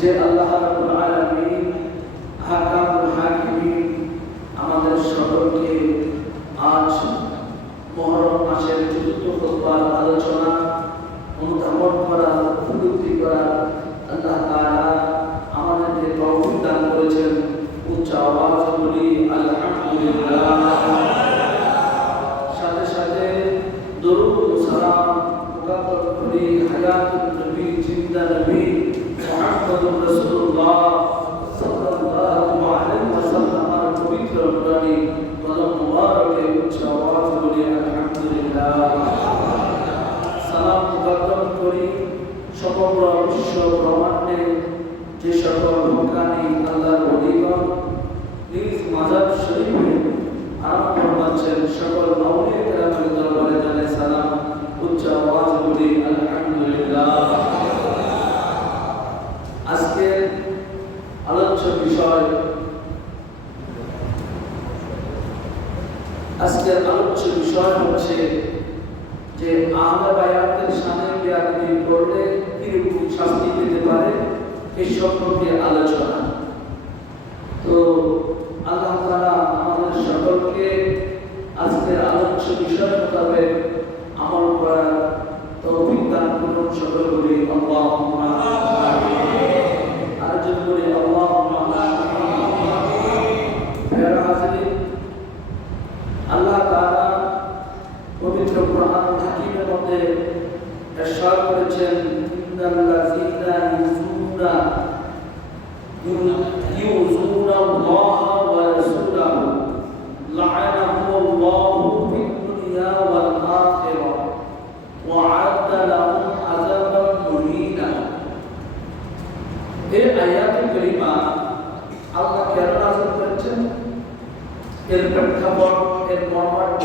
যে আল্লাহ রাব্বুল আলামিন হাকামুল হাকিমিন আমাদের সকলকে আজ মুহররম মাসের চতুর্থ খুতবার আলোচনা অনুধাবন করা উপলব্ধি করা আল্লাহ তাআলা আমাদেরকে তৌফিক দান করেছেন। উচ্চ আওয়াজ বলি আলহামদুলিল্লাহ। সাথে সাথে দরুদ ও সালাম মুকাদ্দাম করি হায়াতুন নবী জিন্দা নবী মুহাম্মদুর রাসূলুল্লাহ সাল্লাল্লাহু আলাইহি ওয়াসাল্লামের পবিত্র নূরানী কদম মুবারকে উচ্চ আওয়াজ বলি আলহামদুলিল্লাহ। সালাম মুকাদ্দাম করি সমগ্র বিশ্ব ব্রহ্মাণ্ডে যে সকল হকানি আল্লাহর ওলিগণ নিজ মাজার শরীফে আরাম ফরমাচ্ছেন, সকল আউলিয়া কেরামের দরবারে জানাই সালাম, উচ্চ আওয়াজ বলি আলহামদুলিল্লাহ। আজকের আলোচ্য বিষয় হচ্ছে যে আহলে বায়াতের শানে বেয়াদবি করলে কিরকম শাস্তি পেতে পারে এই সম্পর্কে আলোচনা। তো আল্লাহ তাআলা আমাদের সকলকে আজকের আলোচ্য বিষয় মোতাবেক আমল করার তৌফিক দান করুন। সকল বলি আল্লাহুম্মা আমিন। আর যদি বলি আল্লাহুম্মা আমিন। প্রিয় হাজিরিন, আল্লাহ তাআলা পবিত্র কোরআন হাকিমের মধ্যে ইরশাদ করেছেন, ইন্নাল্লাযীনা ইউযুনা আল্লাহ ওয়া রাসূলাহু লা'আনাহুমুল্লাহু ফিদ দুনিয়া ওয়াল আখিরাহ ওয়া আ'আদ্দা লাহুম আযাবান মুহিনা। এই আয়াতে কারিমা আল্লাহ কেন নাযিল করেছেন, এর প্রেক্ষাপট, এর মর্মার্থ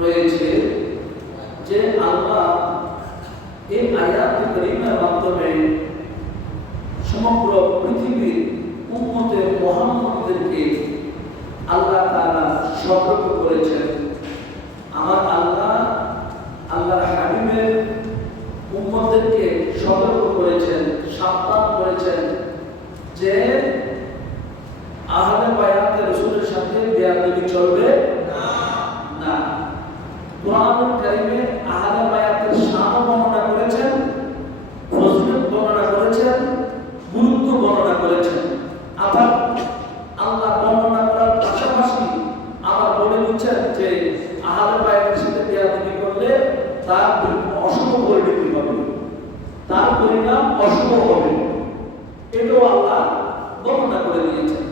রয়েছে যে আল্লাহ এই আয়াতে কারিমার মাধ্যমে সমগ্র পৃথিবীর উম্মতে মুহাম্মদদেরকে আল্লাহ তাআলা সতর্ক করেছেন। আমার আল্লাহ আল্লাহর হাবিবের উম্মতদেরকে সতর্ক করেছেন, সাবধান করেছেন যে আহলে বায়াতে রাসূলের সাথে বেয়াদবি চলবে না। কোরআনুল কারীমে আহলে বায়াতের শান বর্ণনা করেছেন, ফজিলত বর্ণনা করেছেন, গুরুত্ব বর্ণনা করেছেন। আবার আল্লাহ বর্ণনা করার পাশাপাশি আবার বলে দিচ্ছেন যে আহলে বায়াতের সাথে বেয়াদবি করলে তার অশুভ পরিণতি হবে, তার পরিণাম অশুভ হবে। এটাও আল্লাহ বর্ণনা করে দিয়েছেন।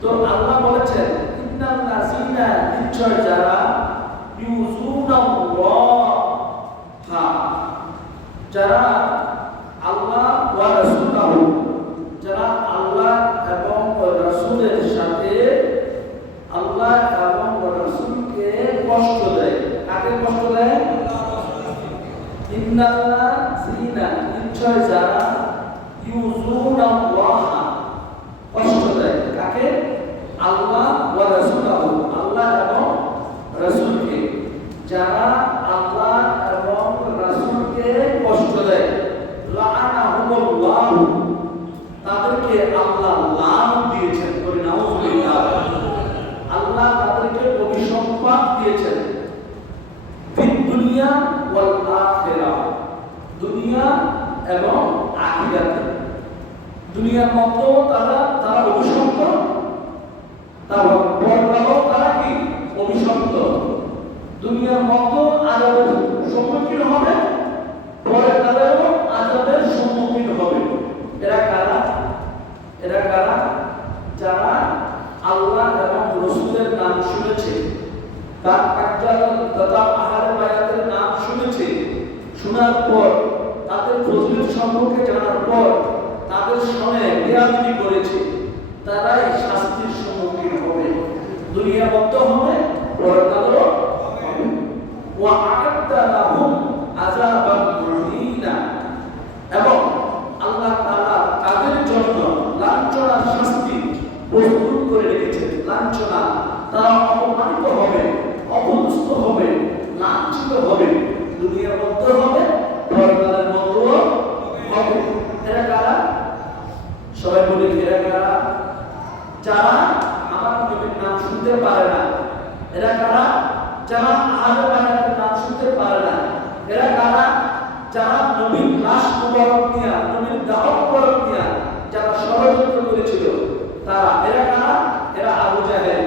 তো আল্লাহ বলেছেন ইন্নাল লাযিনা, নিশ্চয় যারা ইউযুনাল্লাহ, যারা আল্লাহ ওয়া রাসূলাহু, যারা আল্লাহ এবং রাসূলের সাথে, আল্লাহ এবং রাসূলকে কষ্ট দেয়। কাকে কষ্ট দেয়? ইন্নাল লাযিনা, নিশ্চয় যারা ইউযুনাল্লাহ, কষ্ট দেয়। কাকে? আল্লাহ ওয়া রাসূলাহু, আল্লাহ এবং রাসূলকে। যারা আল্লাহ এবং রাসূলকে কষ্ট দেয়, লা'আনাহুমুল্লাহ, তাদেরকে আল্লাহ লানত দিয়েছেন। বলি নাউযুবিল্লাহ। আল্লাহ তাদেরকে অভিসম্পাত দিয়েছেন ফিদ দুনিয়া ওয়াল আখিরাহ, দুনিয়া এবং আখিরাতে। দুনিয়ার মতো তারা অভিশপ্ত, তারপর পরকালেও তারা কি অভিশপ্ত। দুনিয়ার মতো আযাবের সম্মুখীন হবে, পরকালেও আযাবের সম্মুখীন হবে। এরা কারা? এরা কারা? যারা আল্লাহ এবং রাসূলের নাম শুনেছে, তার কার্যালয় তথা আহলে বায়াতের নাম শুনেছে, শোনার পর তাদের ফজিলত সম্পর্কে জানার পর তাদের সঙ্গে বেয়াদবি করেছে, তারাই শাস্তির সম্মুখীন হবে। দুনিয়া মত হবে, পরকালেও হবে। ওয়া আ'আদ্দা লাহুম আযাবান মুহিনা, এবং আল্লাহ তাআলা তাদের জন্য লাঞ্ছনার শাস্তি প্রস্তুত করে রেখেছেন। লাঞ্ছনা, তারা অপমানিত হবে, অপদস্থ হবে, লাঞ্ছিত হবে। দুনিয়ার মধ্যে হবে, পরকালের মধ্যেও হবে। এরা কারা? সবাই বলি এরা কারা? যারা আমার নবীর নাম শুনতে পারে না। এরা কারা? যারা আহলে বায়াতের নাম শুনতে পারে না। এরা কারা? যারা নবীর লাশ মুবারক নিয়া, নবীর দাহ মুবারক নিয়া যারা ষড়যন্ত্র করেছিল তারা। এরা কারা? এরা আবু জাহেল।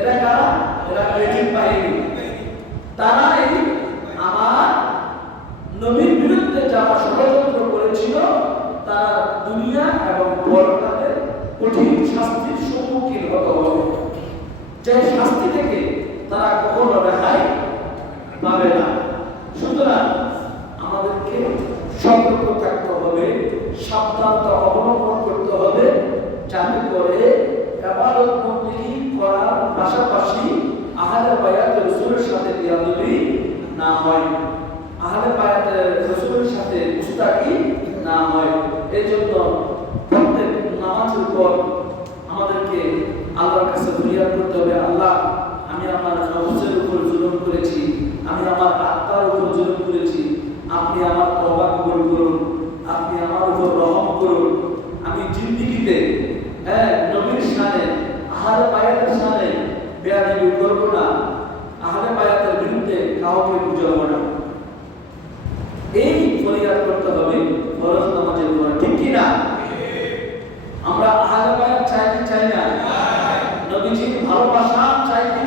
এরা কারা? এরা বেজিদ বাহিনী। তারাই আমার নবীর বিরুদ্ধে যারা ষড়যন্ত্র করেছিল তারা দুনিয়া এবং পরকালে কঠিন শাস্তির সম্মুখীন হতে হবে। যে শাস্তি থেকে তারা কখনো রেহাই পাবে না। সুতরাং আমাদেরকে সতর্ক থাকতে হবে, সাবধানতা অবলম্বন করতে হবে, যাতে করে ইবাদত বন্দেগী করার পাশাপাশি আহলে বায়াত রাসূলের সাথে বেয়াদবি না হয়, আহলে বায়াত রাসূলের সাথে মুস্তাকি না হয়। এজন্য প্রত্যেক নামাজের পর আমাদেরকে আল্লাহর কাছে ফরিয়াদ করতে হবে, আল্লাহ আমি আমার নফসের উপর জুলুম করেছি, আমি আমার আত্মার উপর জুলুম করেছি, আপনি আমার তওবা কবুল করুন, আপনি আমার উপর রহম করুন। আমি জিন্দেগিতে নবীর শানে, আহলে বায়াতের শানে বেয়াদবি করব না, আহলে বায়াতের বিরুদ্ধে কাউকে বুঝাবো না। এই ফরিয়াদ করতে হবে ফরজ নামাজের পর, ঠিক কি না? আমরা আহলে বায়াত চাই কি চাই না? নবীজির ভালোবাসা চাই কি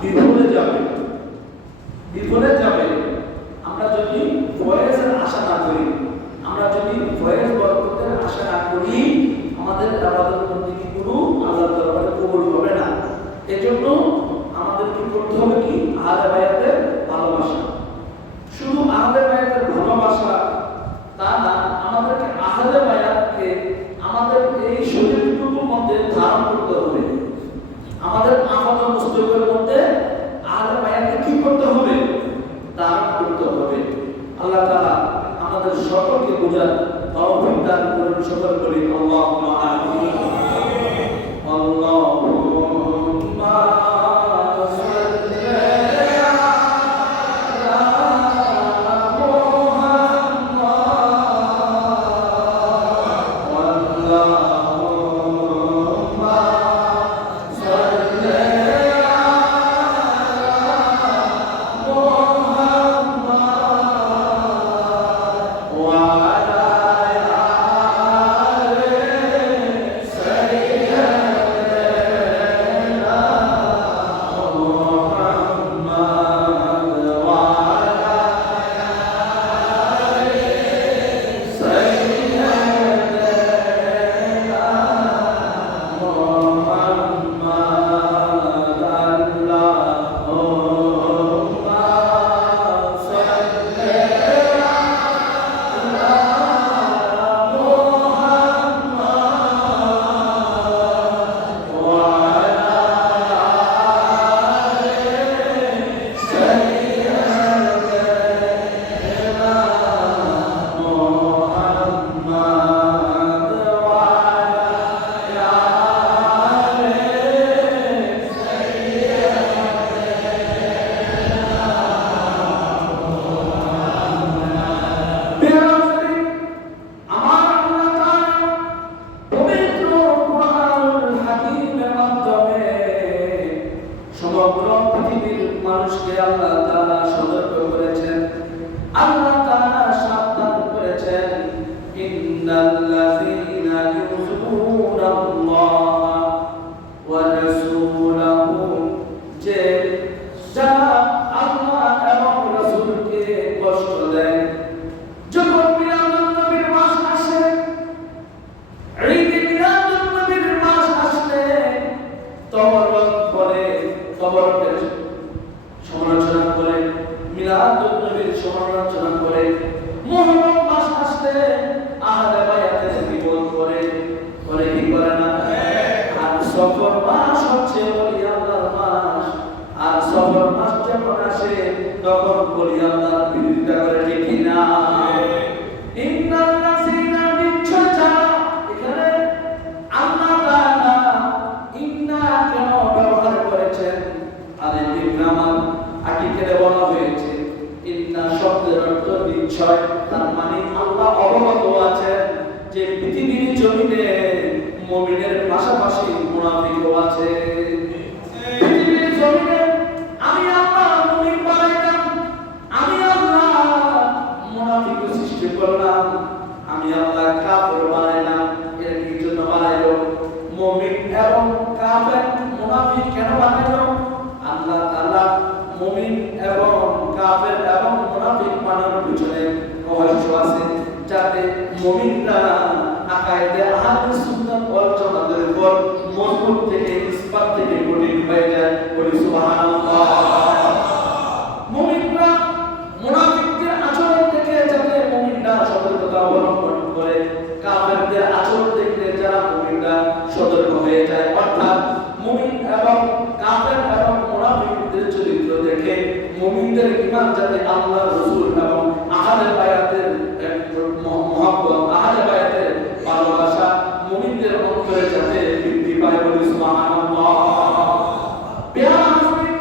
বিফলে যাবে, বিফলে যাবে। আমরা যদি ফয়েজের আশা না করি, আমরা যদি ফয়েজ বরকতের আশা না করি, আমাদের ইবাদত বন্দেগীগুলো আল্লাহর দরবারে কবুল হবে না। এজন্য আমাদের কি করতে হবে? কি আহলে বায়াতের ভালোবাসা। শুধু আহলে বায়াতের ভালোবাসা তা না, আমাদেরকে আহলে বায়াতকে আমাদের এই শরীরটুকুর মধ্যে ধারণ করতে হবে। আমাদের আহত মস্তকের মধ্যে আহলে বায়াতকে কি করতে হবে? ধারণ করতে হবে। আল্লাহ তাআলা আমাদের সকলকে বোঝার তৌফিক দান করুন। সকল করি আল্লাহুম্মা আমিন। আল্লাহুম্মা মানুষকে আল্লাহ তাআলা সতর্ক করেছেন, আল্লাহ তাআলা সাবধান করেছেন। ইন্নাল্লাযীনা ইউযুনাল্লাহা ওয়া রাসূলাহু, যে যারা আল্লাহ এবং রাসূলকে কষ্ট দেয়। যখন মিলাদুন নবীর মাস আসে, ঈদে মিলাদুন নবীর মাস আসলে তবরক করে, তবরকের সমালোচনা করে, মিলাদুন নবীর সমালোচনা করে। মুহররম মাস আসলে আহলে বায়াতের বিপদ করে, করে কি করে না? আর সফর মাস হচ্ছে ওলি আল্লাহর মাস, আর সফর মাস যখন আসে তখন ওলি আল্লাহর বিরোধিতা করে, ঠিক কি না? ইন্নাল্লাযীনা, নিশ্চয় যারা, এখানে আল্লাহ তাআলা ইন্না কেন ব্যবহার করেছেন? আর এই গ্রামার আর্টিকেলে বলা হয়েছে ইন্না শব্দের অর্থ নিশ্চয়। তার মানে আল্লাহ অবগত আছেন যে পৃথিবীর জমিনে মুমিনের পাশাপাশি মুনাফিকও আছে। পৃথিবীর জমিনে আমি আল্লাহ মুমিন বানাইলাম, আমি আল্লাহ মুনাফিক সৃষ্টি করলাম, আমি আল্লাহ কাফের বানাইলাম। এর কি জন্য বানাইলো? মুমিন এবং কাফের, মুনাফিক কেন বানাইলো? আল্লাহ তাআলা মুমিন এবং কাফের এবং মুনাফিক বানানোর পিছনে রহস্য আছে, যাতে মুমিনরা আকায়েদে আহলে সুন্নাত ওয়াল জামাতের উপর মজবুত থেকে, ইসবাত থেকে কঠিন হয়ে যায়। বলি সুবহানাল্লাহ। মুমিনরা মুনাফিকদের আচরণ থেকে যাতে মুমিনরা সতর্কতা অবলম্বন করে, কাফেরদের আচরণ দেখলে যারা মুমিনরা সতর্ক হয়ে যায়। অর্থাৎ মুমিন এবং কাফের এবং মুনাফিকদের চরিত্র দেখে মুমিনদের ঈমান যাতে আল্লাহ, রাসূল এবং আহলে বায়াতের মহব্বত, আহলে বায়াতের ভালোবাসা মুমিনদের অন্তরে যাতে বৃদ্ধি পায়। বলি সুবহানাল্লাহ। পেয়ারা হাজরিন,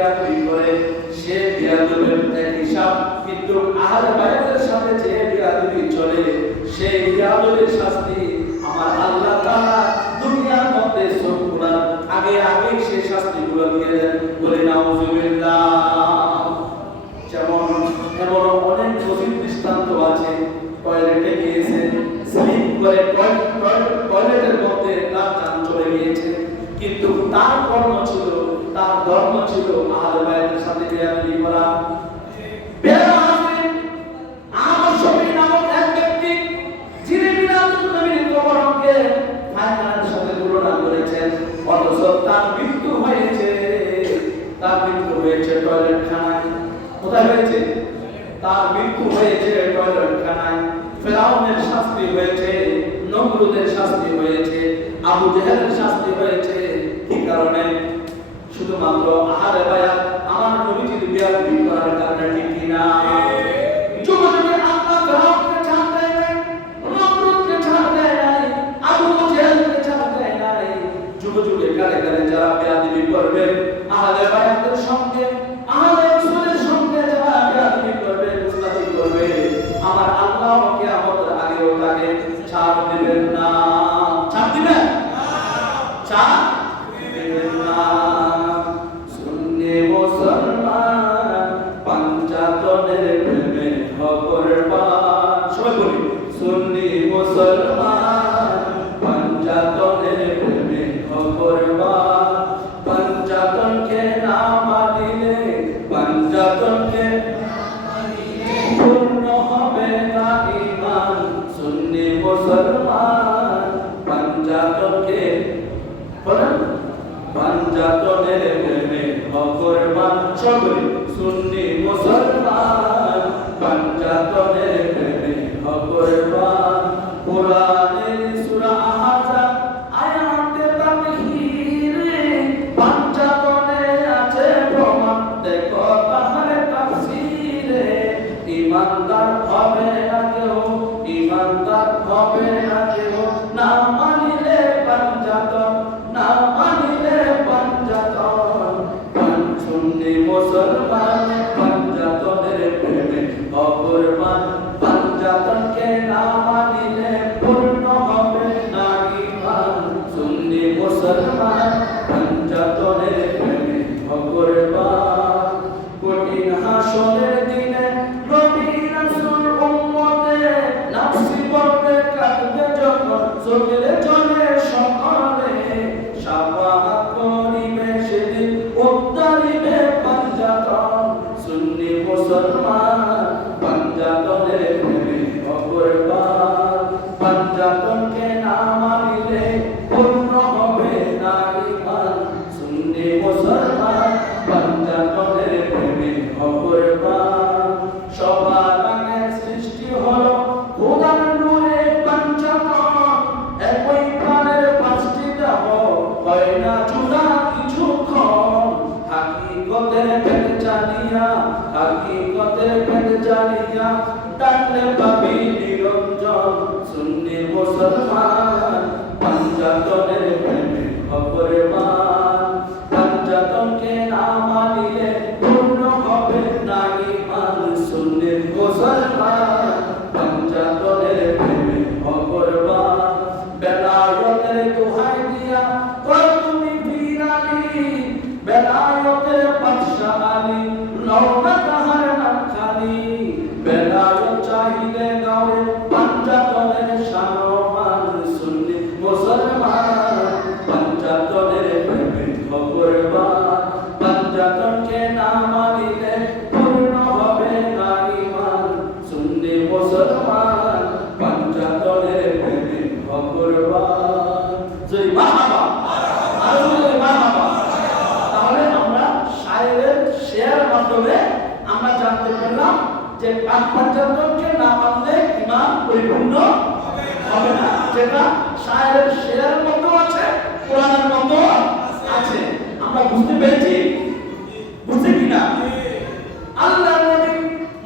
বিয়াদবি করে সে বিয়াদবের এক হিসাব, কিন্তু আহলে বায়াতের সাথে যে বিয়াদবি চলে সেই বিয়াদবের শাস্তি আমার আল্লাহ তাআলা দুনিয়ার মধ্যে সবগুলা আগে আগে সেই শাস্তিগুলো দিয়ে দেন। বলে নাউজুবিল্লাহ। যেমন এমন অনেক নজির দৃষ্টান্ত আছে, টয়লেটে গিয়েছে, স্লিপ করে টয়লেটের মধ্যে তার জান চলে গিয়েছে, কিন্তু তার কর্ম ছিল, তার ধর্ম ছিল আহলে বায়াতের সাথে বিয়াদবি করা। আমার শফি নামক এক ব্যক্তি যিনি মিলাদুন নবীর কবরকে ফায়খানার সাথে তুলনা করেছেন, অথচ তার মৃত্যু হয়েছে টয়লেট খানায়। কোথায় হয়েছে? তার মৃত্যু হয়েছে টয়লেট খানায়। ফেরাউনের শাস্তি হয়েছে, নমরুদের শাস্তি হয়েছে, আবু জেহেলের শাস্তি হয়েছে। কি কারণে? শুধুমাত্র আহলে বায়াত আমার নবীজির বিয়াদবি করার কারণে। ঠিক কিনা? যুগে আল্লাহ ফেরাউনকে ছাড় দেয় নাই, নমরুদকে ছাড় দেয় নাই, আবু জেহেলকে ছাড় দেয় নাই। যুগে কালে কালে যারা বিয়াদবি করবে আহলে বায়াতের সঙ্গে, আহলে রাসূলের সঙ্গে যারা বিয়াদবি করবে, মুস্তাফি করবে, আমার আল্লাহ কিয়ামতের আগেও তাকে ছাড় দিবেন না। ছাড় দিবেন না? ছাড় দিবেন না। সুন্নি মুসলমান পাঞ্জাতনের প্রেমে খবরবান। সবাই বলি সুন্নি মুসলমান পাঞ্জাতনের প্রেমে খবরবান। পাঞ্জাতনকে না মানিলে, পাঞ্জাতনকে পূর্ণ হবে না ঈমান। সুন্নি মুসলমান পাঞ্জাতনকে বলেন পাঞ্জাতনের প্রেমে খবরবান। সবাই সুন্নি মুসলমান পাঞ্জাতনের প্রেমে খবরবান। কোরআনের সূরা আহজাব আয়াতে তাকহীরে পাঞ্জাতনে আছে প্রমাণ, দেখো তাহার তাফসীরে। ঈমানদার হবে না কেউ, ঈমানদার হবে না কেউ না মানিলে পাঞ্জাতন, না মানিলে পাঞ্জাতন। সুন্নি মুসলমান পাঞ্জাতনের প্রেমে খবরবান। পাঞ্জাতনকে না মানিলে পূর্ণ হবে না ঈমান। সুন্নি মুসলমান পাঞ্জাতনের প্রেমে খবরবান। কঠিন হাসরের দিনে নবী রাসূল উম্মতে নাফসি বলবে কাঁদবে যখন, চোখের জলে সকলে শাফাআত করিবে সেদিন, উদ্ধারিবে পাঞ্জাতন। সুন্নি মুসলমান পাঞ্জাতনের প্রেমে খবরবান। পাঞ্জাতনকে না মানিলে পূর্ণ হবে না ঈমান। সুন্নি মুসলমান পাঞ্জাতনের প্রেমে খবরবান। সবার আগে সৃষ্টি হলো খোদার নূরে পাঞ্জাতন। একই প্রাণের পাঁচটি দেহ হয় না জুড়া কিছুক্ষণ। হাকিকতের পেট জানিয়া, হাকিকতের পেট জানিয়া ডাকলে পাবি নিরঞ্জন। সুন্নি মুসলমান পাঞ্জাতনের প্রেমে খবরবান। পাঞ্জাতনকে না মানিলে পূর্ণ হবে না ঈমান। সুন্নি মুসলমান পাঞ্জাতনের প্রেমে খবরবান। বেলায়েতের দোহাই দিয়া কর তুমি বীরানি, বেলায়েতের বাদশা আলী নওনা তাহার নাম খালি। বেলায়েত চাহিলে গাওয়ে পাঞ্জাতনের শানমান। সুন্নি মুসলমান পাঞ্জাতনের প্রেমে খবরবান। পাঞ্জাতনকে না মানিলে পূর্ণ হবে না ঈমান। সুন্নি মুসলমান পাঞ্জাতনের প্রেমে খবরবান। জয় মারহাবা, আরো জয় মারহাবা। তাহলে আমরা শায়েরের শেয়ার মাধ্যমে আমরা জানতে পারলাম যে পাঞ্জাতনকে না মানলে ঈমান পরিপূর্ণ হবে না। যেটা শায়েরের শেয়ার মতো আছে, কোরআনের মতো আছে। আমরা বুঝতে পেরেছি? বুঝতে কিনা? আল্লাহ নবী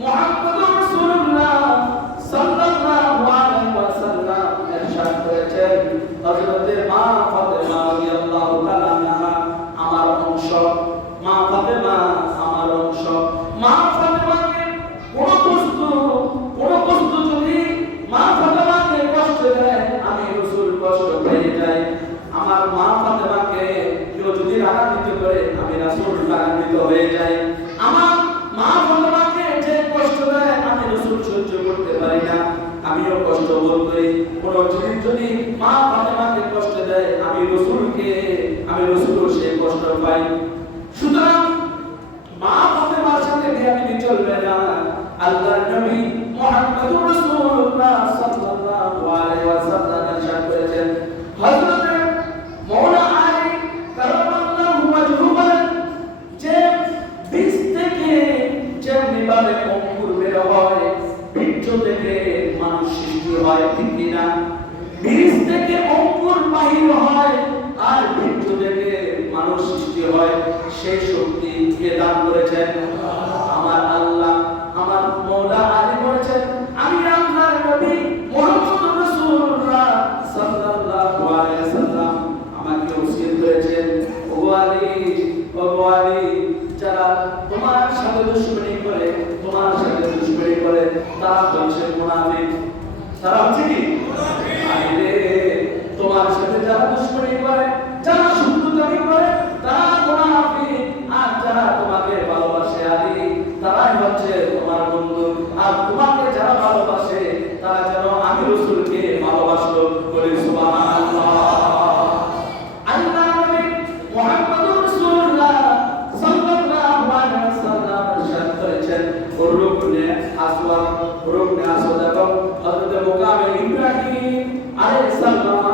মুহাম্মদুর রাসূলুল্লাহ সাল্লাল্লাহু আলাইহি ওয়াসাল্লাম ইরশাদ করেছেন, হযরতের মা ফাতেমা রাদিয়াল্লাহু তাআলা আনহা আমার অংশ, মা ফাতেমা হয়ে যায়। আমার মা ফাতেমাকে যে কষ্ট দেয় আমি রাসূল সহ্য করতে পারি না, আমিও কষ্ট বোধ করি। কোন জিনিস যদি মা ফাতেমাকে কষ্ট দেয় আমি রাসূলও সেই কষ্ট পাই। সুতরাং মা ফাতেমার সাথে বেয়াদবি চলবে না। আল্লাহর নবী মুহাম্মদুর রাসূলুল্লাহ সাল্লাল্লাহু আলাইহি ওয়াসাল্লাম ইরশাদ করেছেন, হযরত মাওলানা আলী কারামাল্লাহু ওয়াজহু বলেন যে বীজ থেকে যেমনি ভাবে অঙ্কুর বের হয়, বীজ থেকে মানুষ সৃষ্টি হয়, ঠিক কিনা? বীজ থেকে অঙ্কুর বাহির হয় আর বীজ থেকে মানুষ সৃষ্টি হয়, সেই শক্তি কে দান করেছেন? আমার আল্লাহ। আমার মাওলা আলী বলেছেন, আমি আল্লাহর নবী মুহাম্মদুর রাসূলুল্লাহ সাল্লাল্লাহু আলাইহি ওয়াসাল্লাম আমাকে ওসিয়ত করেছেন, ও আলী, যারা তোমার সাথে দুশমনি করে তারা হচ্ছে মুনাফিক। তারা হচ্ছে কি? আরে তোমার সাথে যারা দুশমনি করে, যারা শত্রুতামি করে, তারা মুনাফিক। আর যারা তোমাকে ভালোবাসে আলী, তারাই হচ্ছে তোমার বন্ধু। আর তোমাকে যারা ভালোবাসে তারা যেন আমি রাসূলকে ভালোবাসলো। বলি সুবহানাল্লাহ। আল্লাহ নবী মুহাম্মদুর রাসূলুল্লাহ সাল্লাল্লাহু আলাইহি ওয়াসাল্লাম ইরশাদ করেছেন, রুকনে আসওয়াদ এবং হযরত মুকামে ইব্রাহিম আলাইহিস সালাম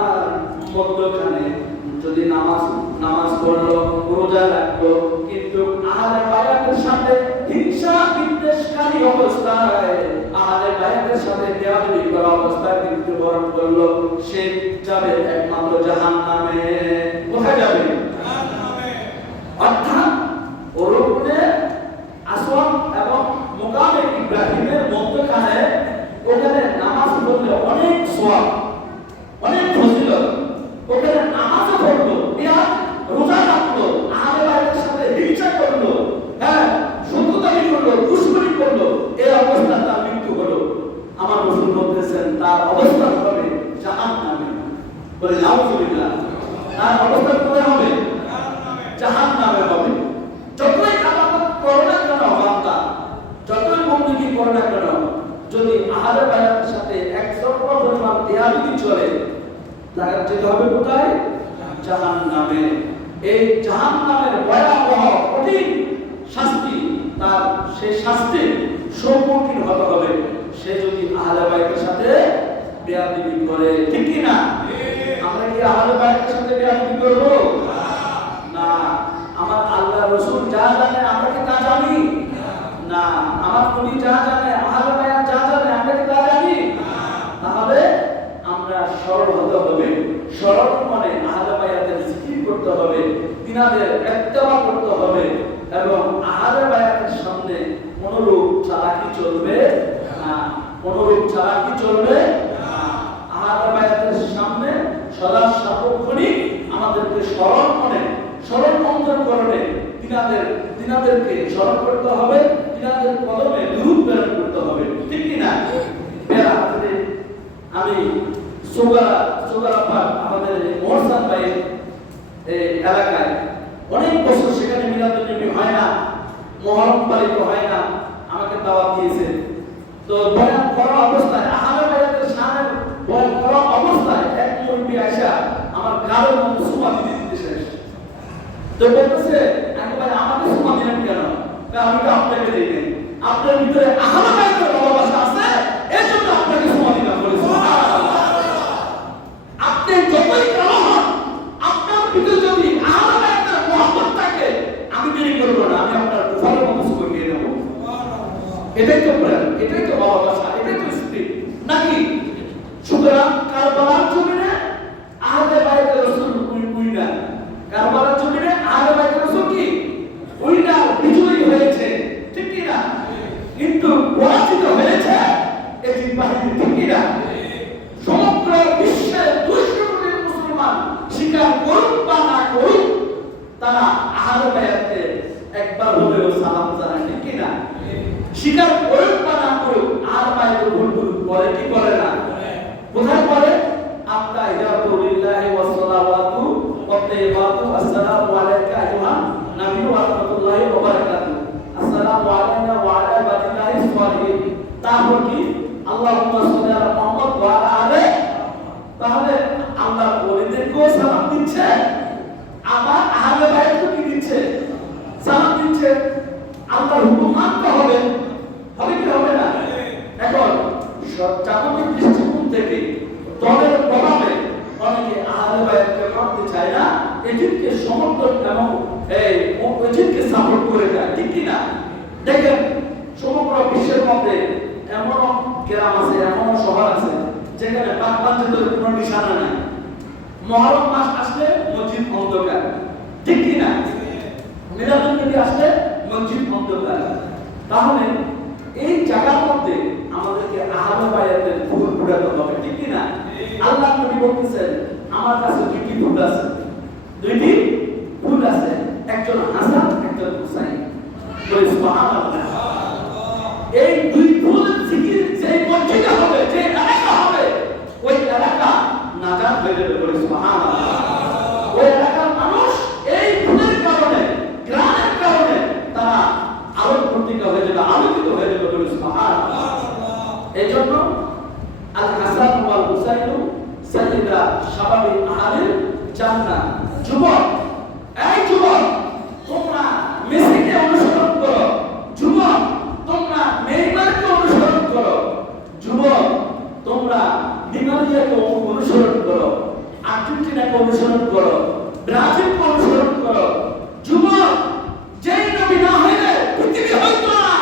মধ্যখানে যদি নামাজ পড়লো, রোজা রাখলো, কিন্তু আহলে বায়াতের সাথে হিংসা বিদ্বেষকারী অবস্থায়, আহলে বায়াতের সাথে বেয়াদবি করা অবস্থায় মৃত্যুবরণ করলো, সে যাবে একমাত্র জাহান্নামে। কোথায় যাবে? জাহান্নামে। অর্থাৎ রুকনে আসওয়াদ এবং মুকামে ইব্রাহিমের মধ্যখানে ওখানে নামাজ পড়লে অনেক সওয়াব, অনেক ফজিলত। ওখানে নামাজও পড়লো, রোজা রাখলো, আহলে বায়াতের সাথে হিংসা করলো, শত্রুতামি করলো, দুশমনি করলো, এই অবস্থা তার মৃত্যু হলো। আমার রাসূল বলতেছেন তার অবস্থা হবে জাহান্নামে। বলে নাউযুবিল্লাহ। তার অবস্থা কোথায় হবে? জাহান্নামে হবে। যতই ইবাদত করো না কেন বান্দা, যতই বন্দেগী করো না কেন, যদি আহলে বায়াতের সাথে একশত পরিমাণ বেয়াদবি চলে, তার যেতে হবে কোথায়? জাহান্নামে। এই জাহান্নামের ভয়াবহ কঠিন শাস্তি, তার সেই শাস্তির সম্মুখীন হতে হবে সে যদি আহলে বায়াতের সাথে বেয়াদবি করে। ঠিক কি না? আমরা কি আহলে বায়াতের সাথে বেয়াদবি করব? না। আমার আল্লাহ রাসূল যা জানে আমরা কি তা জানি? না। আমার নবী যা জানে, আহলে বায়াত যা জানে আমরা কি তা জানি? তাহলে আমরা সরল হতে হবে, সরল মনে আহলে বায়াতের জিকির করতে হবে, তিনাদের ইত্তেবা করতে হবে, এবং আহলে বায়াতের সামনে অনুরূপ চালাকি চলবে না। অনুরূপ চালাকি চলবে না। আহলে বায়াতের সামনে সদা সার্বক্ষণিক আমাদেরকে সরল মনে, সরল অন্তঃকরণে তিনাদেরকে স্মরণ করতে হবে, তিনাদের কদমে দুরূদ প্রেরণ করতে হবে। ঠিক কি না? আমি সুগারাপাড় আমাদের মোহসান ভাইয়ের এলাকায় অনেক বছর সেখানে মিলাদুন নবী হয় না, মুহররম পালিত হয় না, আমাকে দাওয়াত দিয়েছে। তো বয়ান করা অবস্থায়, আহলে বায়াতের শানের বয়ান করা অবস্থায় এক মুরব্বি আয়েশা আমার গালের মধ্যে সুমা দিতে শেষ। তো বলতেছে, আমি ভাই আমাকে সুমা দিলেন কেন? আমি তো আপনাকে দিই নাই, আপনার ভিতরে আহলে বায়াতের ভালোবাসা আছে, এর জন্য আপনাকে সুমা দিলাম। বলেছে আপনি যতই কালো হন, আপনার ভিতরে যদি আহলে বায়াতের মহব্বত থাকে, আমি দেরি করব না, আমি আপনার কুফারের মতো সুমা দিয়ে দেব। এটাই তো প্রেম, এটাই তো ভালোবাসা, এটাই তো স্ত্রী নাকি? সুতরাং কারবালার জমিনে আহলে বায়াতের রাসূল উইনা, কারবালার জমিনে আহলে বায়াতের রাসূল কি উইনা, বিজয়ী হয়েছে। ঠিক কি না? কিন্তু পরাজিত হয়েছে এজিদ বাহিনী। ঠিক কি না? সমগ্র বিশ্বের 200 কোটি মুসলমান স্বীকার করুক বা না করুক, তারা আহলে বায়াতকে একবার হলেও সালাম জানায়। ঠিক কি না? স্বীকার করুক বা না করুক, আহলে বায়াতের ভুল করে কি করে না? কোথায় করে? আত্তাহিয়াতু লিল্লাহি ওয়াস সালাওয়াতু ওয়াত তাইয়্যিবাতু আসসালামু আলাইকা আইয়ুহান নবী ওয়া রাহমাতুল্লাহি ওয়া বারাকাতুহু। আল্লাহর হুকুম মানতে হবে, হবে কি হবে না? এখন জাগতিক দৃষ্টিকোণ থেকে দলের প্রভাবে অনেকে আহলে বায়াতকে মানতে চায় না, এটিকে সমর্থন এবং এটিকে সাপোর্ট করে যায়, ঠিক কি না? দেখেন সমগ্র বিশ্বের মধ্যে এমন গ্রাম আছে, এমন শহর আছে যেখানে পাক মসজিদের কোনো নিশানা নাই। মুহররম মাস আসলে মসজিদ অন্ধকার, ঠিক কি না? মিলাদুন নবী আসলে মসজিদ অন্ধকার। তাহলে এই জায়গার মধ্যে আমাদেরকে আহলে বায়াতের ফুল ফুটাতে হবে, ঠিক কি না? আল্লাহ নবী বলতেছেন আমার কাছে দুইটি ফুল আছে, দুইটি ফুল আছে, একজন হাসান একজন হুসাইন। বলে সুবহানাল্লাহ। এই দুই ফুলের জিকির যে মসজিদে হবে, যে এলাকা হবে, ওই এলাকা নাজাত হয়ে যাবে। বলে সুবহানাল্লাহ। ওই এলাকার মানুষ এই ফুলের কারণে, গ্রামের কারণে তারা আলোকিত হয়ে যাবে, আলোকিত হয়ে যাবে। বলে সুবহানাল্লাহ। এই জন্য আল হাসান ওয়াল হুসাইন সাইয়্যিদা শাবাবি আহলিল জান্নাহ। যুবক, এই যুবক তোমরা মেসিকে অনুসরণ করো, যুবক তোমরা নেইমারকে অনুসরণ করো, যুবক তোমরা ডিমারিয়াকে অনুসরণ করো, আর্জেন্টিনাকে অনুসরণ করো, ব্রাজিলকে অনুসরণ করো। যুবক যেই নবী না হইলে পৃথিবী হইতো না।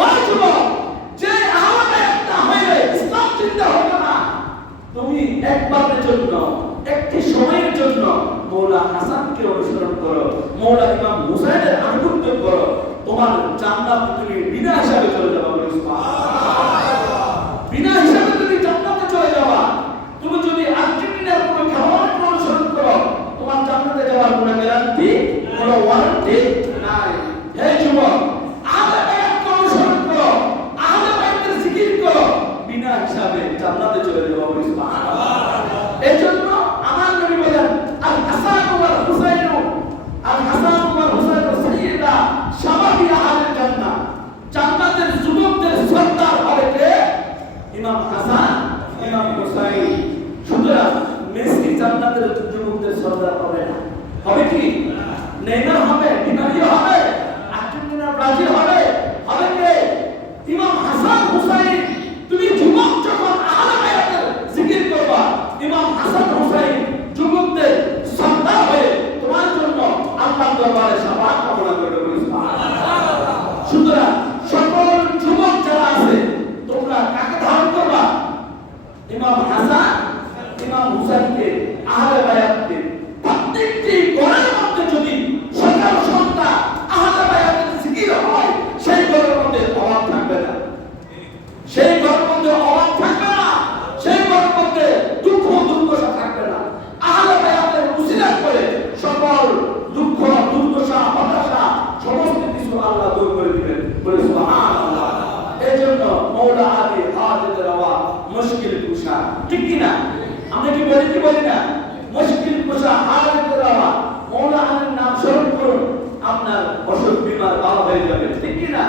ওই যুবক যে আহলে না হইলে ইসলাম জিন্দা হতো না। তুমি একবারের জন্য, একটি সময়ের জন্য মৌলা হাসানকে অনুসরণ করো, মৌলা ইমাম হুসাইনের আনুগত্য করো, তোমার জান্নাত তুমি বিনা হিসাবে চলে যাবে। বিনা হিসাবে তুমি জান্নাতে চলে যাবা। তুমি যদি আর্জেন্টিনার কোনো খেলোয়াড়কে অনুসরণ করো, তোমার জান্নাতে যাওয়ার কোনো গ্যারান্টি, কোনো ওয়ারেন্টি নাই। হে যুবক, আহলে বায়াতকে অনুসরণ করো, আহলে বায়াতের জিকির করো, বিনা হিসাবে জান্নাতে চলে যাবা। সুবহানাল্লাহ। এজন্য আমার নবী বলেন আল হাসান ওয়াল হুসাইন, আল হাসান ওয়াল হুসাইন সাইয়্যিদা শাবাবি আহলিল জান্নাহ। জান্নাতের যুবকদের সর্দার হবে কে? ইমাম হাসান, ইমাম হুসাইন। সুতরাং মেসি জান্নাতের যুবকদের সর্দার হবে না। হবে কি? নেইমার হবে, ডিমারিয়া হবে, আর্জেন্টিনা ব্রাজিল হবে, হবে কে? ইমাম হাসান হুসাইন। তুমি যুবক যখন আহলে বায়াতের জিকির করবা, ইমাম হাসান হুসাইন যুবকদের সর্দার হয়ে তোমার জন্য আল্লাহর দরবারে শাফাআত কামনা করবে। সুবহানাল্লাহ। সুতরাং সকল যুবক যারা আছে তোমরা কাকে ধারণ করবা? ইমাম হাসান, ইমাম হুসাইনকে, আহলে বায়াতকে। প্রত্যেকটি ঘরের মধ্যে যদি সকাল সন্ধ্যা আহলে বায়াতের জিকির হয়, সেই ঘরের মধ্যে অভাব থাকবে না, সেই ঘরের মধ্যে অভাব থাকবে না, সেই ঘরের মধ্যে দুঃখ দুর্দশা থাকবে না। আহলে বায়াতের উসিলা করে সকল দুঃখ দুর্দশা হতাশা সমস্ত কিছু আল্লাহ দূর করে দিবেন। বলে সুবহানাল্লাহ। এজন্য মওলা আলী হাজের রাওয়া মুশকিল কুশা, ঠিক কি না? আমরা কি বলি কি বলি না? মুশকিল কুশা হাজের রাওয়া, মওলা আলীর নাম স্মরণ করুন, আপনার অসুখ বিমার ভালো হয়ে যাবে, ঠিক কি না?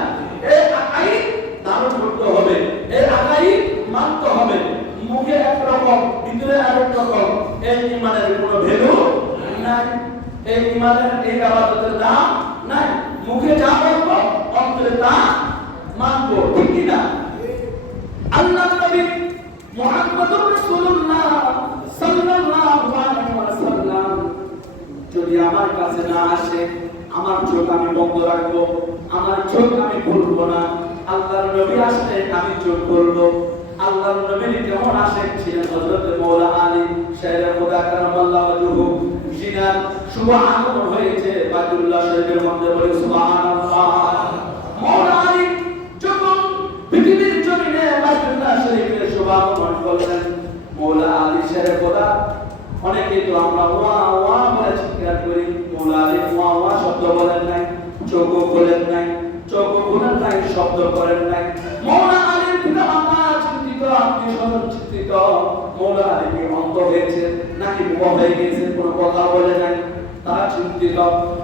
এই আকাইদ ধারণ করতে হবে, এই আকাইদ মানতে হবে। মুখে একরকম, ভিতরে আরেক রকম, এই ঈমানের কোনো ভ্যালু নাই। এই ঈমানের, এই ইবাদতের দাম নাই। মুখে যা বলবো অন্তরে তা মানবো, ঠিক কি না? আল্লাহর নবী মুহাম্মদুর রাসূলুল্লাহ সাল্লাল্লাহু আলাইহি ওয়াসাল্লাম যদি আমার কাছে না আসে, আমার চোখ আমি বন্ধ রাখবো, আমার চোখ আমি খুলবো না। আল্লাহর নবী আসলে আমি চোখ খুলবো। আল্লাহর নবীর কেমন আশেক ছিলেন হযরত মওলা আলী শায়রে খোদা কারামাল্লাহু ওয়াজহু। জিনার শুভ আগমন হয়েছে বাইতুল্লাহ শরীফের মধ্যে। বলে সুবহানাল্লাহ। মওলা আলী যখন পৃথিবীর জমিনে বাইতুল্লাহ শরীফের শুভ আগমন করলেন, মওলা আলী শায়রে খোদা, অনেকেই তো আমরা ওয়া ওয়া বলে চিৎকার করি, মওলা আলী ওয়া ওয়া শব্দ বলেন নাই, চোখও খোলেন নাই, চোখও খোলেন নাই, শব্দ করেন নাই। মওলা আলীর পিতা মাতা চিন্তিত, আত্মীয় স্বজন চিন্তিত, মওলা আলী কি অন্ধ হয়েছে নাকি বোবা হয়ে গেছে, কোনো কথা বলে নাই। তারা চিন্তিত,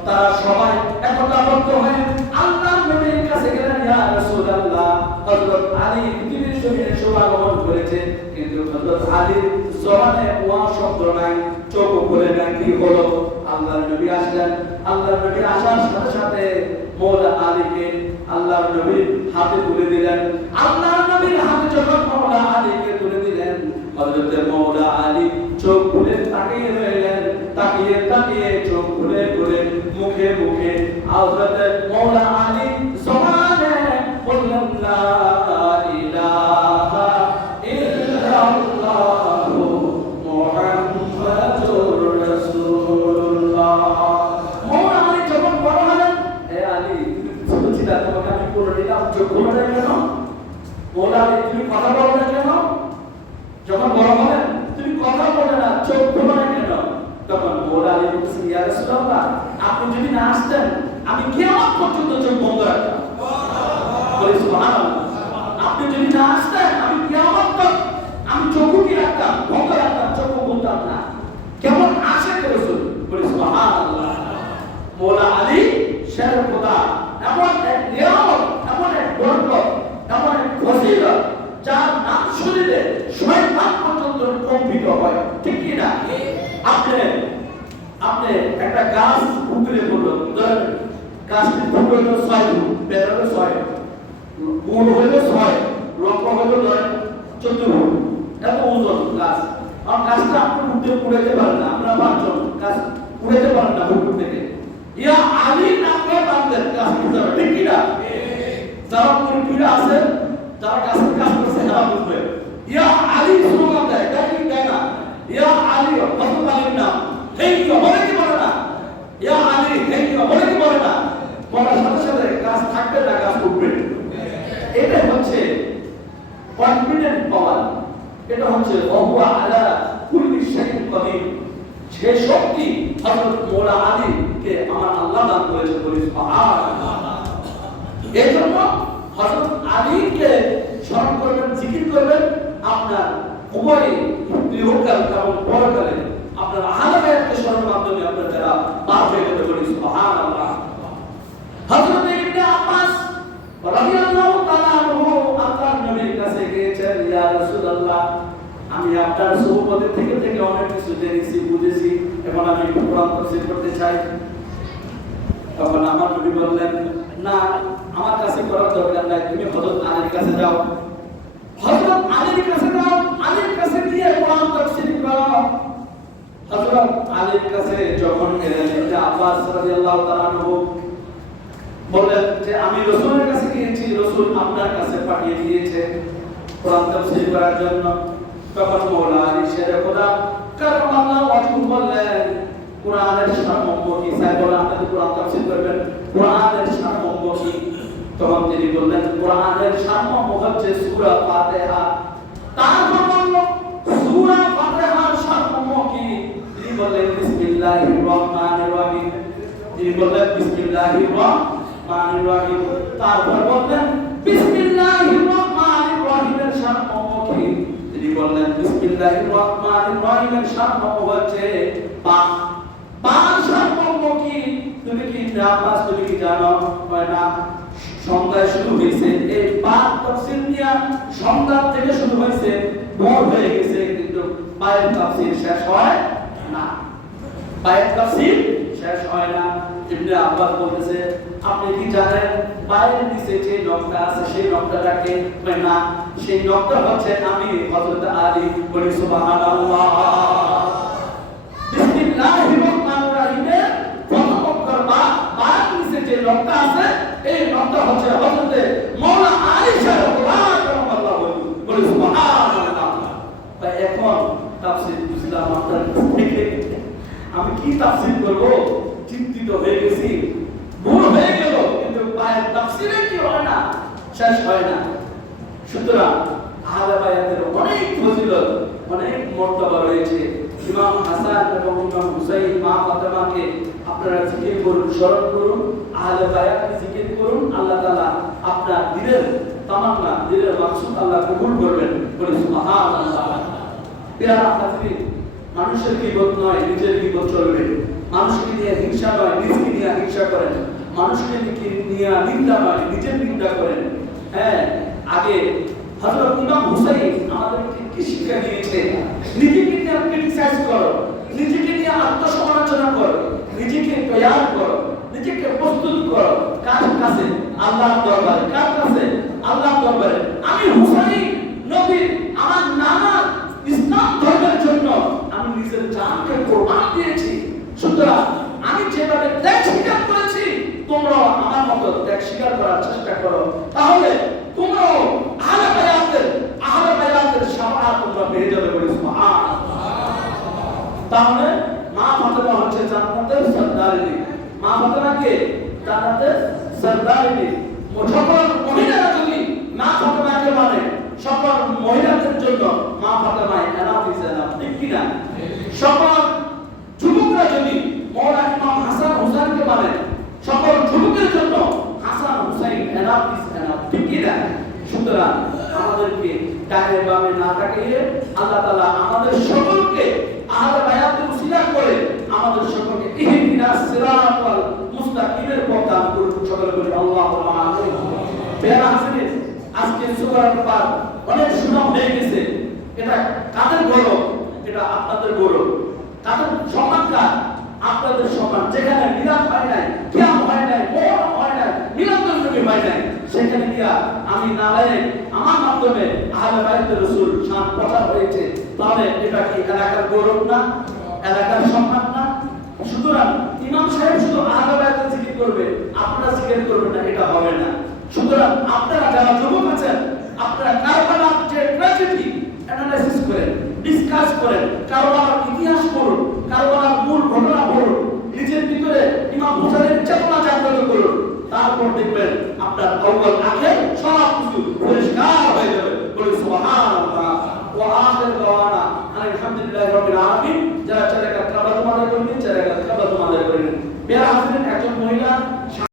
তারা সবাই একতাবদ্ধ হয়ে আল্লাহর নবীর কাছে গেলেন। ইয়া রাসূলুল্লাহ, হযরত আলী পৃথিবীর জমিনে শুভাগমন করেছে, কিন্তু হযরত আলীর জবানে ওয়া শব্দ নাই, চোখও খুলে নাই, কি হলো? আল্লাহর নবী আসলেন। আল্লাহর নবী আসার সাথে সাথে মওলা আলীকে নবীর হাতে তুলে দিলেন। আল্লাহর নবীর হাতে যখন মাওলা আলীকে তুলে দিলেন, হযরত মাওলা আলী চোখ খুলে তাকিয়ে রইলেন। তাকিয়ে তাকিয়ে চোখ খুলে খুলে মুখে মুখে হযরত মাওলা আলী জবানে বললেন, লা ইলাহা ইল্লাল্লাহু মুহাম্মাদুর রাসূলুল্লাহ। মাওলা আলী যখন বড় হলেন, হে আলী, তুমি ছিলা, তোমাকে আমি বলে দিলাম চোখ খুলে না কেন? মাওলা আলী, তুমি কথা বলো না কেন? যখন বড় হলেন, তুমি কথা বলে না, চোখ খুলে না কেন? তখন মাওলা আলী বলছেন, ইয়া রাসূলুল্লাহ, আপনি যদি না আসতেন আমি কিয়ামত পর্যন্ত চোখ বন্ধ রাখতাম। বলি সুবহানাল্লাহ। আপনি যদি না আসতেন আমি কিয়ামত তক আমি চোখ কি রাখতাম, বন্ধ রাখতাম, চোখ খুলতাম না। কেমন আশিক রাসূল, বলি সুবহানাল্লাহ। মাওলা আলী শের খোদা, এমন এক নিয়ামত, এমন এক বরকত, এমন এক ফজিলত, যার নাম শুনলে শয়তান পর্যন্ত কম্পিত হয়, ঠিক কি না? আপনি একটা গাছ উপরে পড়লো, ধরেন গাছটি ফুট হলো 6 ফুট, বের হলো 6, মূল হলো 6, লক্ষ্য হলো ধরেন 14 ফুট, এত ওজন গাছ। আর গাছটা আপনি উঠতে পুড়াইতে পারেন না, আমরা 5 জন গাছ পুড়াইতে পারেন না উপর থেকে। ইয়া আলী নামে বাঁধলেন গাছ ভিতরে, ঠিক কি না? যারা মুরব্বীরা আছে, যারা গাছের কাজ করছে, তারা বুঝবে। ইয়া আলী স্লোগান দেয়, দেয় না? ইয়া আলী, হযরত আলীর নাম থ্যাংক ইউ বলে কি বলে না? ইয়া আলী থ্যাংক ইউ বলে কি বলে না? বলার সাথে সাথে গাছ থাকবে না, গাছ উঠবে। এটা হচ্ছে কনফিডেন্ট পাওয়ার। এটা হচ্ছে ওহুয়া আলা কুল্লি শাইইন কাদির। সে শক্তি হযরত মাওলা আলীকে আমার আল্লাহ দান করেছে, বলি সুবহানাল্লাহ। এজন্য হযরত আলীকে স্মরণ করবেন, জিকির করবেন। আপনার উভয় ইহকাল এবং পরকালে আপনার আহলে বায়াতকে স্মরণের মাধ্যমে আপনার যারা পার হয়ে যেতে, বলি সুবহানাল্লাহ। হযরত ইবনে আব্বাস রাদিয়াল্লাহু তাআলা আনহু আল্লাহর নবীর কাছে গিয়েছেন, ইয়া রাসূলুল্লাহ, আমি আপনার সুহবত থেকে থেকে অনেক কিছু জেনেছি, বুঝেছি, এখন আমি কোরআন তাফসীর করতে চাই। তখন আমার নবী বললেন, না, আমার কাছে করার দরকার নাই, তুমি হযরত আলীর কাছে যাও। হযরত আলীর কাছে যাও, আলীর কাছে গিয়ে কোরআন তাফসীর করো। হযরত আলীর কাছে যখন গেলেন, ইবনে আব্বাস রাদিয়াল্লাহু তাআলা আনহু বললেন যে আমি রাসূলের কাছে গিয়েছি, রাসূল আপনার কাছে পাঠিয়ে দিয়েছে কোরআন তাফসীর করার জন্য। তখন মাওলা আলী শেরে খোদা কারামাল্লাহু ওয়াজহু বললেন, কোরআনের সারমর্ম কি? স্যার বলেন, আপনি কোরআন তাফসীর করবেন, কোরআনের সারমর্ম কি? তখন তিনি বললেন, কোরআনের সারমর্ম হচ্ছে সূরা ফাতিহা। তারপর বলল, সূরা ফাতিহার সারমর্ম কি? তিনি বললেন, বিসমিল্লাহির রহমানির রহিম। তিনি বললেন, বিসমিল্লাহির রহমানির রহিম। তারপর বললেন, বিসমিল্লাহির রহমানির রহিমের সারমর্ম কি? তিনি বললেন, বিসমিল্লাহির রহমানির রহিমের সারমর্ম হচ্ছে পাক। পাক সারমর্ম কি? তুমি কি আব্বাস, তুমি কি জানো? হয় না, সন্ধ্যায় শুরু হয়েছে এই পাক তাফসীর নিয়া, সন্ধ্যা থেকে শুরু হয়েছে, ভোর হয়ে গেছে, কিন্তু পায়ের তাফসীর শেষ হয় না। পায়ের তাফসীর শেষ হয় না। ইবনে আব্বাস বলতেছে, আপনি কি জানেন পায়ের নিচে যে নখটা আছে সেই নখটাকে? না, সেই নখটা হচ্ছে আমি হযরত আলী, বলি সুবহানাল্লাহ। বিসমিল্লাহির রহমানির রহিমের প্রথম অক্ষর বা, পায়ের নিচে যে নখটা আছে এই নখটা হচ্ছে হযরত মাওলা আলী রাদিয়াল্লাহু, বলি সুবহানাল্লাহ। তাই এখন তাফসীর বুঝলাম আপনার থেকে, আমি কি তাফসীর করব চিন্তিত হয়ে গেছি, ভুল হয়ে গেল, কিন্তু পায়ের তাফসীরে কি হয় না, শেষ হয় না। সুতরাং আহলে বায়াতের অনেক ফজিলত, অনেক মর্তবা রয়েছে। ইমাম হাসান এবং ইমাম হুসাইন, মা ফাতেমাকে আপনারা জিকির করুন, স্মরণ করুন, আহলে বায়াতকে জিকির করুন। আল্লাহ তাআলা আপনার দিলের তামান্না, দিলের মাকসুদ আল্লাহ কবুল করবেন, বলি সুবহানাল্লাহ। প্রিয় হাজিরিন, মানুষের গীবত নয়, নিজের গীবত চলবে। মানুষকে নিয়ে হিংসা নয়, নিজকে নিয়ে হিংসা করেন। মানুষকে নিয়ে নিন্দা নয়, নিজের নিন্দা করেন। হ্যাঁ, আগে হযরত ইমাম হুসাইন আমাদেরকে কি শিক্ষা দিয়েছে? নিজেকে নিয়ে ক্রিটিসাইজ করো, নিজেকে নিয়ে আত্মসমালোচনা করো, নিজেকে তৈয়ার করো, নিজেকে প্রস্তুত করো কার কাছে? আল্লাহর দরবারে। কার কাছে? আল্লাহর দরবারে। আমি হুসাইন নবীর আমার নানার ইসলাম ধর্মের জন্য আমি নিজের জানকে কোরবান দিয়েছি। সুতরাং আমি যেভাবে ত্যাগ স্বীকার করেছি, তোমরা আমার মতো ত্যাগ স্বীকার করার চেষ্টা করো, তাহলে তোমরাও আহলে বায়াতের শাফাআত তোমরা পেয়ে যাবে। বলি সুবহানাল্লাহ। তাহলে মা ফাতেমা হচ্ছে জান্নাতের সরদারিনী। মা ফাতেমা কে? জান্নাতের সরদারিনী। সকল মহিলারা যদি মা ফাতেমাকে মানে, সকল মহিলাদের জন্য মা ফাতেমা এনাফ ইজ এনাফ, ঠিক কি না? সকল যুবকরা যদি মওলানা ইমাম হাসান হুসাইনকে মানে, সকল যুবকের জন্য Hasan Husain enough is enough, ঠিক কি না? সুতরাং আমাদেরকে ডানে বামে না তাকিয়ে আল্লাহ তাআলা আমাদের সকলকে আহলে বায়াতের উসিলা করে আমাদের সকলকে ইহদিনাস সিরাতাল মুস্তাকিমের পথ দান করুন। সকলে বলি আল্লাহুম্মা আমিন। বেরা হাসিন, আজকে সুবহানাল পাক অনেক সুনাম হয়ে গেছে। এটা কাদের গৌরব? এটা আপনাদের গৌরব। কাদের সম্মান? কার? আপনাদের সম্মান। যেখানে মিলাদ হয় নাই, কিয়াম হয় নাই, মুহররম হয় নাই, মিলাদুন নবী হয় নাই, সেখানে গিয়া আমি নালায়েক আমার মাধ্যমে আহলে বায়াতের রাসূল শান প্রচার হয়েছে, তাহলে এটা কি এলাকার গৌরব না? এলাকার সম্মান না? সুতরাং ইমাম সাহেব শুধু আহলে বায়াতের জিকির করবে, আপনারা জিকির করবেন না, এটা হবে না। সুতরাং আপনারা যারা যুবক আছেন, আপনারা কারবালার যে ট্র্যাজেডি,